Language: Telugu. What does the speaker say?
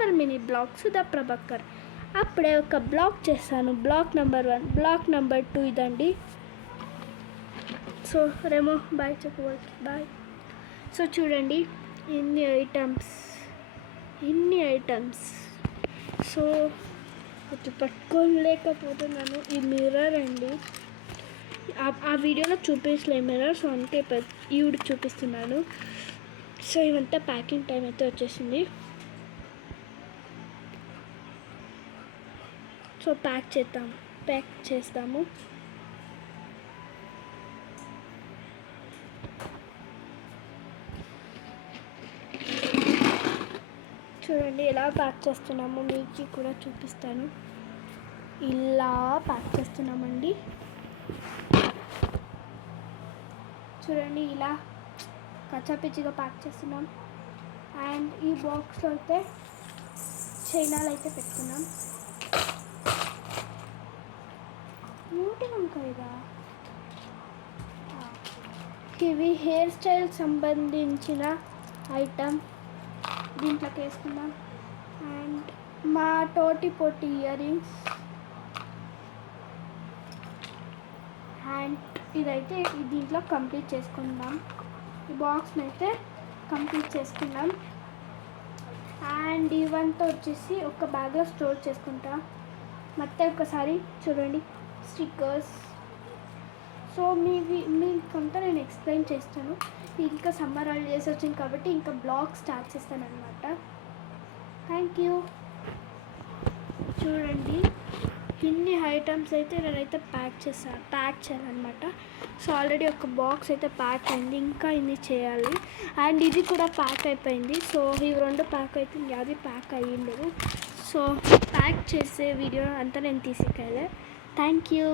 Travel mini blog Sudha Prabhakar. అప్పుడే ఒక బ్లాగ్ చేశాను, బ్లాగ్ నెంబర్ 1. బ్లాగ్ నెంబర్ 2 ఇదండి. సో రేమో బాయ్ చెప్పవచ్చు, బాయ్. సో చూడండి ఇన్ని ఐటమ్స్. సో కొంచెం పట్టుకోలేకపోతున్నాను. ఈ మిర్రర్ అండి, ఆ వీడియోలో చూపించలే మిర్రర్, సో అంటే ఈవిడ చూపిస్తున్నాను. సో ఇవంతా ప్యాకింగ్ టైం అయితే వచ్చేసింది. సో ప్యాక్ చేస్తాము. చూడండి ఎలా ప్యాక్ చేస్తున్నాము, మీకు కూడా చూపిస్తాను. ఇలా ప్యాక్ చేస్తున్నామండి. చూడండి ఇలా కచ్చాపిచ్చిగా ప్యాక్ చేస్తున్నాం. అండ్ ఈ బాక్స్లో అయితే చైనాలు అయితే పెట్టుకున్నాం. కదా ఇవి హెయిర్ స్టైల్ సంబంధించిన ఐటమ్ దీంట్లోకి వేసుకుందాం. అండ్ మా టోటి పొట్టి ఇయర్ రింగ్స్. అండ్ ఇదైతే దీంట్లో కంప్లీట్ చేసుకుందాం. ఈ బాక్స్ని అయితే కంప్లీట్ చేసుకుందాం. అండ్ ఇవంతా వచ్చేసి ఒక బ్యాగ్లో స్టోర్ చేసుకుంటా. ಮತ್ತೆ ఒకసారి చూడండి స్టిక్కర్స్. సో మీకంతా నేను ఎక్స్ప్లెయిన్ చేస్తాను. ఇంకా సమ్మర్ హాలిడేస్ వచ్చింది కాబట్టి ఇంకా బ్లాగ్ స్టార్ట్ చేస్తాను అనమాట. Thank you. చూడండి ఇన్ని ఐటమ్స్ అయితే నేనైతే ప్యాక్ చేయాలన్నమాట. సో ఆల్రెడీ ఒక బాక్స్ అయితే ప్యాక్ అయింది, ఇంకా ఇన్ని చేయాలి. అండ్ ఇది కూడా ప్యాక్ అయిపోయింది. సో ఇవి 2 ప్యాక్ అవుతుంది, అది ప్యాక్ అయ్యిండదు. సో ప్యాక్ చేసే వీడియో అంతా నేను తీసుకెళ్ళే. Thank you.